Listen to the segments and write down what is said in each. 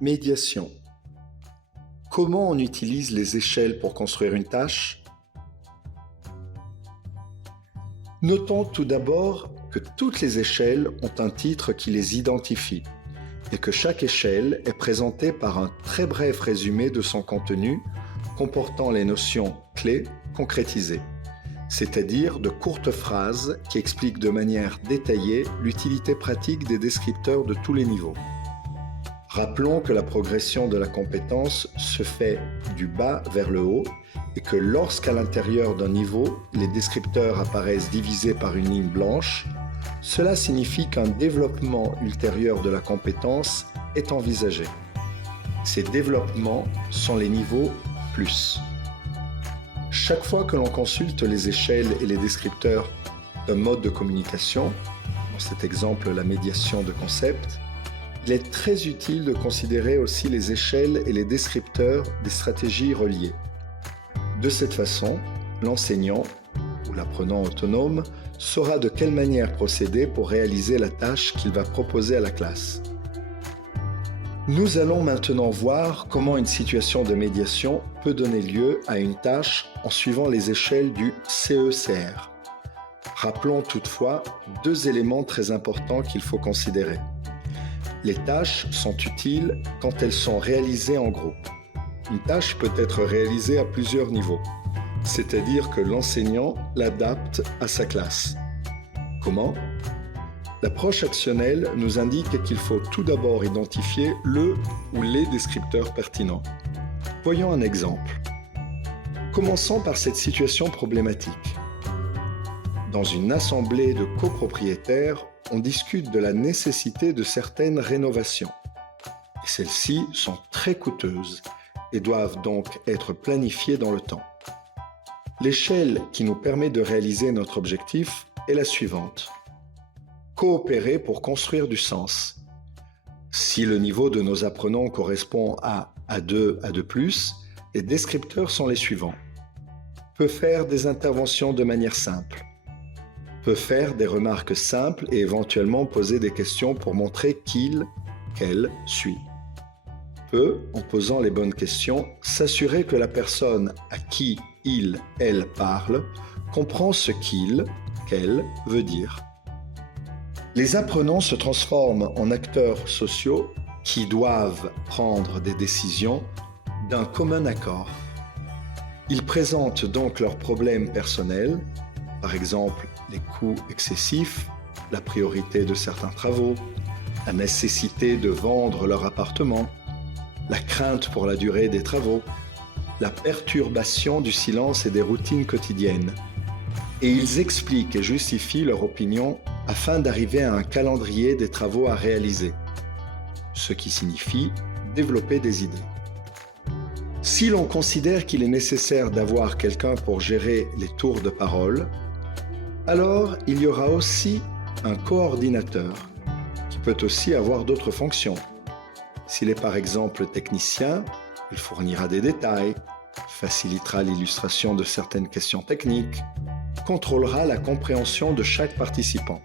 Médiation. Comment on utilise les échelles pour construire une tâche? Notons tout d'abord que toutes les échelles ont un titre qui les identifie et que chaque échelle est présentée par un très bref résumé de son contenu comportant les notions clés concrétisées, c'est-à-dire de courtes phrases qui expliquent de manière détaillée l'utilité pratique des descripteurs de tous les niveaux. Rappelons que la progression de la compétence se fait du bas vers le haut et que lorsqu'à l'intérieur d'un niveau, les descripteurs apparaissent divisés par une ligne blanche, cela signifie qu'un développement ultérieur de la compétence est envisagé. Ces développements sont les niveaux plus. Chaque fois que l'on consulte les échelles et les descripteurs d'un mode de communication, dans cet exemple la médiation de concept, il est très utile de considérer aussi les échelles et les descripteurs des stratégies reliées. De cette façon, l'enseignant ou l'apprenant autonome saura de quelle manière procéder pour réaliser la tâche qu'il va proposer à la classe. Nous allons maintenant voir comment une situation de médiation peut donner lieu à une tâche en suivant les échelles du CECR. Rappelons toutefois deux éléments très importants qu'il faut considérer. Les tâches sont utiles quand elles sont réalisées en groupe. Une tâche peut être réalisée à plusieurs niveaux, c'est-à-dire que l'enseignant l'adapte à sa classe. Comment? L'approche actionnelle nous indique qu'il faut tout d'abord identifier le ou les descripteurs pertinents. Voyons un exemple. Commençons par cette situation problématique. Dans une assemblée de copropriétaires, on discute de la nécessité de certaines rénovations. Et celles-ci sont très coûteuses et doivent donc être planifiées dans le temps. L'échelle qui nous permet de réaliser notre objectif est la suivante. Coopérer pour construire du sens. Si le niveau de nos apprenants correspond à A2, A2+, les descripteurs sont les suivants. Peut faire des interventions de manière simple. Peut faire des remarques simples et éventuellement poser des questions pour montrer qu'il, qu'elle suit. Peut, en posant les bonnes questions, s'assurer que la personne à qui il, elle parle comprend ce qu'il, qu'elle veut dire. Les apprenants se transforment en acteurs sociaux qui doivent prendre des décisions d'un commun accord. Ils présentent donc leurs problèmes personnels, par exemple les coûts excessifs, la priorité de certains travaux, la nécessité de vendre leur appartement, la crainte pour la durée des travaux, la perturbation du silence et des routines quotidiennes. Et ils expliquent et justifient leur opinion afin d'arriver à un calendrier des travaux à réaliser, ce qui signifie développer des idées. Si l'on considère qu'il est nécessaire d'avoir quelqu'un pour gérer les tours de parole, alors il y aura aussi un coordinateur qui peut aussi avoir d'autres fonctions. S'il est par exemple technicien, il fournira des détails, facilitera l'illustration de certaines questions techniques, contrôlera la compréhension de chaque participant.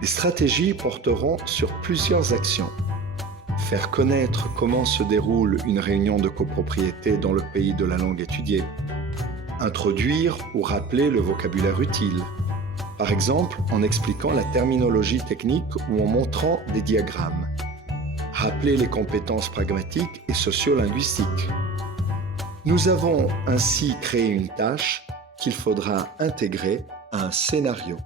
Les stratégies porteront sur plusieurs actions. Faire connaître comment se déroule une réunion de copropriété dans le pays de la langue étudiée. Introduire ou rappeler le vocabulaire utile, par exemple en expliquant la terminologie technique ou en montrant des diagrammes. Rappeler les compétences pragmatiques et socio-linguistiques. Nous avons ainsi créé une tâche qu'il faudra intégrer à un scénario.